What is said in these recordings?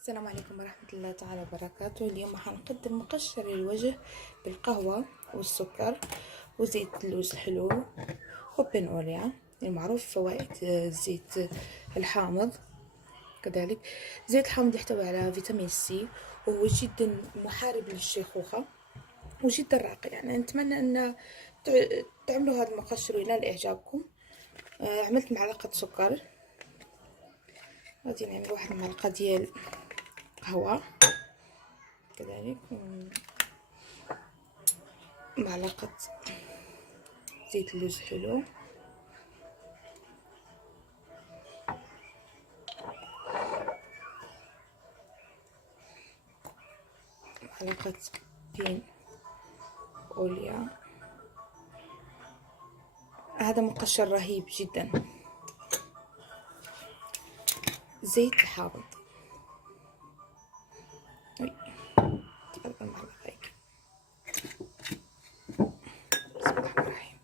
السلام عليكم ورحمة الله تعالى وبركاته. اليوم حنقدم مقشر للوجه بالقهوة والسكر وزيت اللوز الحلو وبن أوليا المعروف. فوائد زيت الحامض، كذلك زيت الحامض يحتوي على فيتامين سي وهو جدا محارب للشيخوخة وجدا راقي. يعني نتمنى ان تعملوا هذا المقشر وينال اعجابكم. عملت معلقة سكر، غادي نعمل واحد المعلقة ديال قهوة، كذلك معلقة زيت اللوز حلو، معلقة بين أوليا. هذا مقشر رهيب جدا. زيت الحامض، تقريبا معلقة هيك. بسم الله الرحمن الرحيم.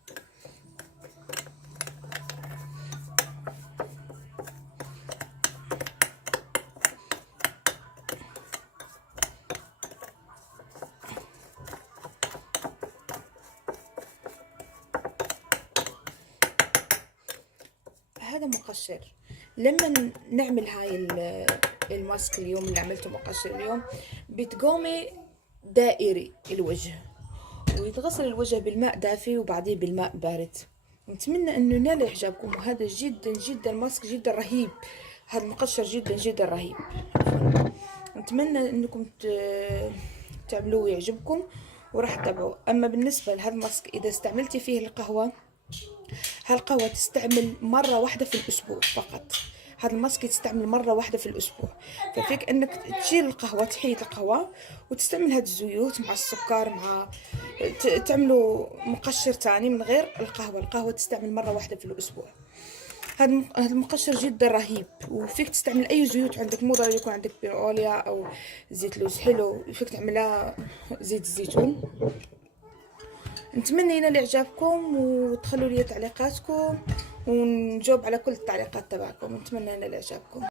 هذا مقشر. لما نعمل هاي الماسك اليوم اللي عملته مقشر اليوم، بتقومي دائري الوجه ويتغسل الوجه بالماء دافي وبعدين بالماء بارد. نتمنى انه ينال اعجابكم، وهذا جدا جدا ماسك جدا رهيب. هذا المقشر جدا جدا رهيب. نتمنى انكم تعملوه ويعجبكم وراح تتابعوا. اما بالنسبه لهذا الماسك، اذا استعملتي فيه القهوه، هالقهوة تستعمل مرة واحدة في الأسبوع فقط. هذا الماسك تستعمل مرة واحدة في الأسبوع، ففيك إنك تشيل القهوة، تحيط القهوة وتستعمل هاد الزيوت مع السكر، مع تعملوا مقشر تاني من غير القهوة. القهوة تستعمل مرة واحدة في الأسبوع. هذا المقشر جدا رهيب، وفيك تستعمل أي زيوت عندك، مو ضروري يكون عندك بيروليا أو زيت لوز حلو، فيك تعملها زيت الزيتون. نتمنى ينال اعجابكم وتخلوا لي تعليقاتكم ونجاوب على كل التعليقات تبعكم. نتمنى ينال اعجابكم.